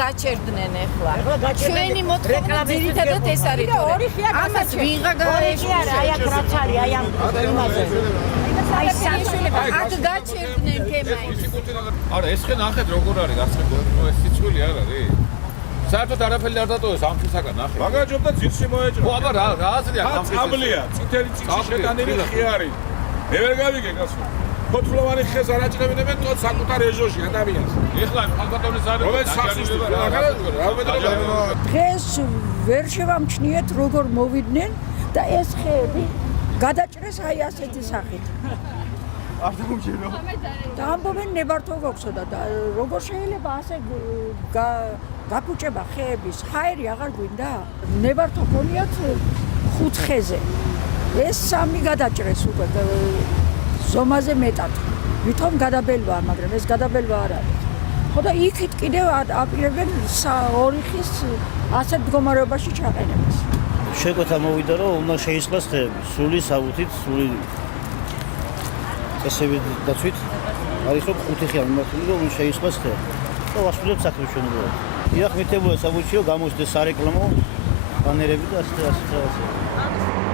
გაჩერდნენ ახლა. ჩვენი მოთხოვნა ძირითადად ეს არის. ამას ვიღა გაეშურა. აი აქ რაც არის, აი ამ იმაზე. აი საშუალება აქ გაჩერდნენ თემაის. არა, ეს ხენ ახეთ როგორ არის გასაგები? ნუ ეს სიცხვილი არ არის. საერთოდ არაფერი არ დატოვეს ამ ფისაგან ნახე. მაგაჯობდა ძირში მოეჭრა. ხო, აბა რა აზრია ამ ფისაგან? წაბლია, წითელი წიგნში შეტანილი ხიარი. მე ვერ გავიგე გასულ. ფოთლოვანი ხეს არ აჭრებინებენ თო საკუთარ ეჟოში ადამიანს. ეხლა ხალხატონის არის. რომელიც სახსის დღეს ვერ შევამჩნიეთ როგორ მოვიდნენ და ეს ხეები გადაჭრეს აი ასეთი სახით. არ დამჯერო. და ამბობენ ნებართვა გოხსოდა და როგორ შეიძლება ასე გაფუჭება ხეების ჰაერი აღარ გვინდა? ნებართვა ქონიათ 5 ხეზე. ეს 3 გადაჭრეს უკვე ზომაზე მეტად. ვითომ გადაბელვა, მაგრამ ეს გადაბელვა არ არის. ხო და იქით კიდევ აპირებენ 2 ხის ასეთ მდგომარეობაში ჩაყენებას. შეკვეთა მოვიდა რომ უნდა შეისყოს ხეები, სული საბუთით, სული წესებით დაცვით. არის რომ 5 ხე მიმართული რომ შეისყოს ხეები. და ვასრულებთ საქმეს ჩვენებურად. იახ მითებულა საბუთიო გამოსდეს სარეკლამო ბანერები და ასე რაღაცა.